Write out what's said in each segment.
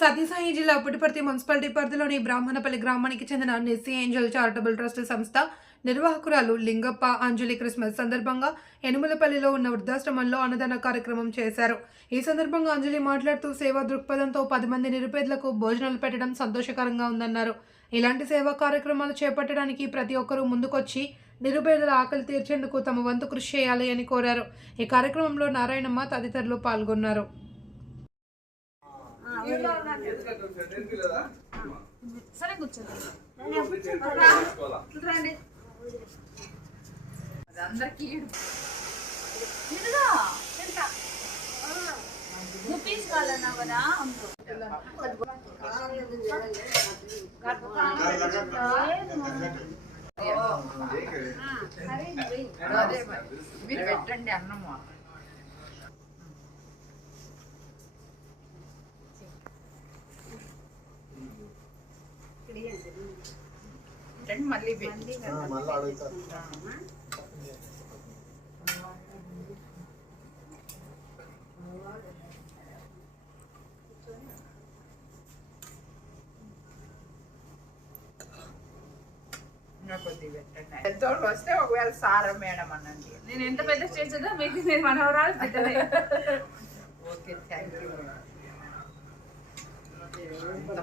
సత్యసాయి జిల్లా పుటిపర్తి మున్సిపాలిటీ పరిధిలోని బ్రాహ్మణపల్లి గ్రామానికి చెందిన నిస్సీ ఏంజల్ చారిటబుల్ ట్రస్ట్ సంస్థ నిర్వాహకురాలు లింగప్ప అంజలి క్రిస్మస్ సందర్భంగా ఎనుమలపల్లిలో ఉన్న వృద్ధాశ్రమంలో అన్నదాన కార్యక్రమం చేశారు. ఈ సందర్భంగా అంజలి మాట్లాడుతూ సేవా దృక్పథంతో పది మంది నిరుపేదలకు భోజనాలు పెట్టడం సంతోషకరంగా ఉందన్నారు. ఇలాంటి సేవా కార్యక్రమాలు చేపట్టడానికి ప్రతి ఒక్కరూ ముందుకొచ్చి నిరుపేదల ఆకలి తీర్చేందుకు తమ వంతు కృషి చేయాలి అని కోరారు. ఈ కార్యక్రమంలో నారాయణమ్మ తదితరులు పాల్గొన్నారు. సరే కూర్చోండి. అది అందరికీ ఈడు. ఈడుగా. నువ్వు పీస్ కావాలన్నావు కదా. మీరు పెట్టండి అన్నము. పెట్టండి మళ్ళీ పెట్టి పెద్దోళ్ళు వస్తే ఒకవేళ సారం మేడం అనండి నేను ఎంత పెద్ద స్టేజ్ మీకు నేను మనవరాలు పెద్దదే ఓకే థ్యాంక్ యూ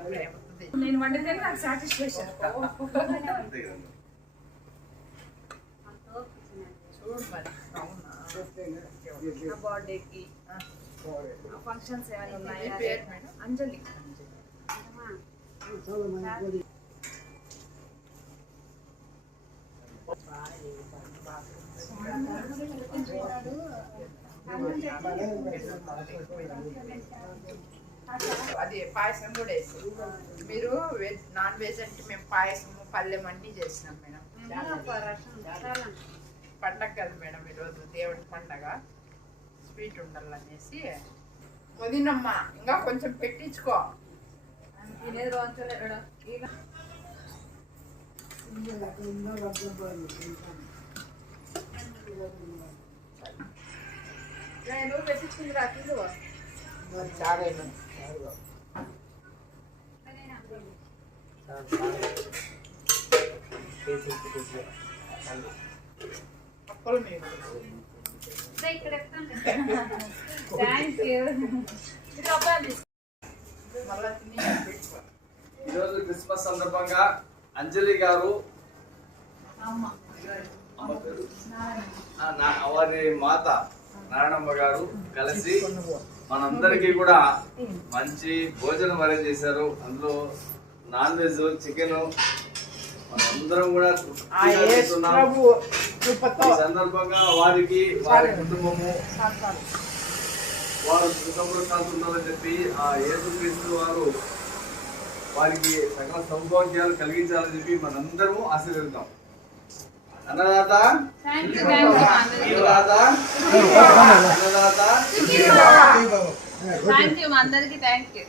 ప్రేమతో నేను వండితే నాకు సాటిస్ఫాక్షన్ బర్త్డేకి ఫంక్షన్స్ ఏమైనా మీ ఉన్నాయా పేరు అంజలి అది పాయసం కూడా వేసి మీరు వెజ్ నాన్ వెజ్ అంటే మేము పాయసము పల్లెం అన్నీ చేసినాం మేడం. పండగ కదా మేడం ఈరోజు దేవుడి పండగ. స్వీట్ ఉండాలనేసి. వదినమ్మా ఇంకా కొంచెం పెట్టించుకో. నేను పెట్టించుకుంది రాత్రి ఈరోజు క్రిస్మస్ సందర్భంగా అంజలి గారు నా- వారి మాత నారాయణమ్మ గారు కలిసి మనందరికీ కూడా మంచి భోజనం అరేంజ్ చేశారు. అందులో నాన్ వెజ్ చికెన్ మనందరం కూడా ఈ సందర్భంగా వారికి వారి కుటుంబము. వారు సుఖమృతాలు ఉండాలని చెప్పి ఆ యేసుక్రీస్తు వారు వారికి సకల సౌభాగ్యాలు కలిగించాలని చెప్పి మనందరము ఆశీర్వదిద్దాం. అన్నదాత థ్యాంక్ యూ థ్యాంక్ యూ అన్నదాత అన్నదాత థ్యాంక్ యూ అందరికి థ్యాంక్ యూ